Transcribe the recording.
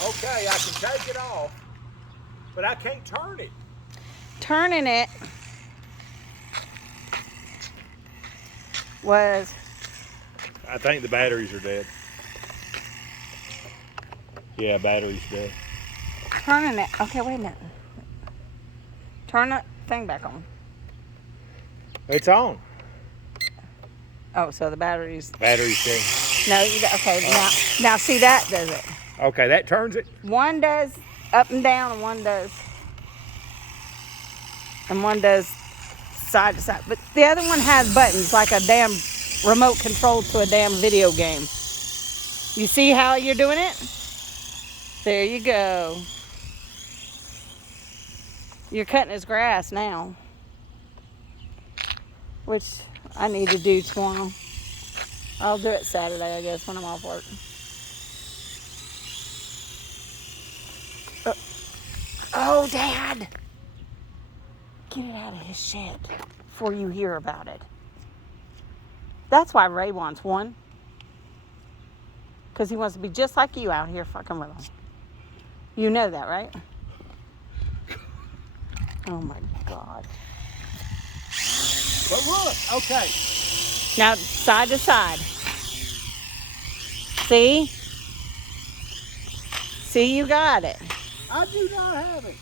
Okay, I can take it off, but I can't turn it. Turning it was... I think the batteries are dead. Yeah, battery's dead. Turning it. Okay, wait a minute. Turn that thing back on. It's on. Oh, so the battery's... Battery's dead. No, you got... Okay, now see that does it. Okay, that turns it. One does up and down, and one does side to side. But the other one has buttons, like a damn remote control to a damn video game. You see how you're doing it? There you go. You're cutting his grass now, which I need to do tomorrow. I'll do it Saturday, I guess, when I'm off work. Oh, Dad! Get it out of his shit before you hear about it. That's why Ray wants one. Because he wants to be just like you out here fucking with him. You know that, right? Oh, my God. But look, okay. Now, side to side. See? See, you got it. I do not have it.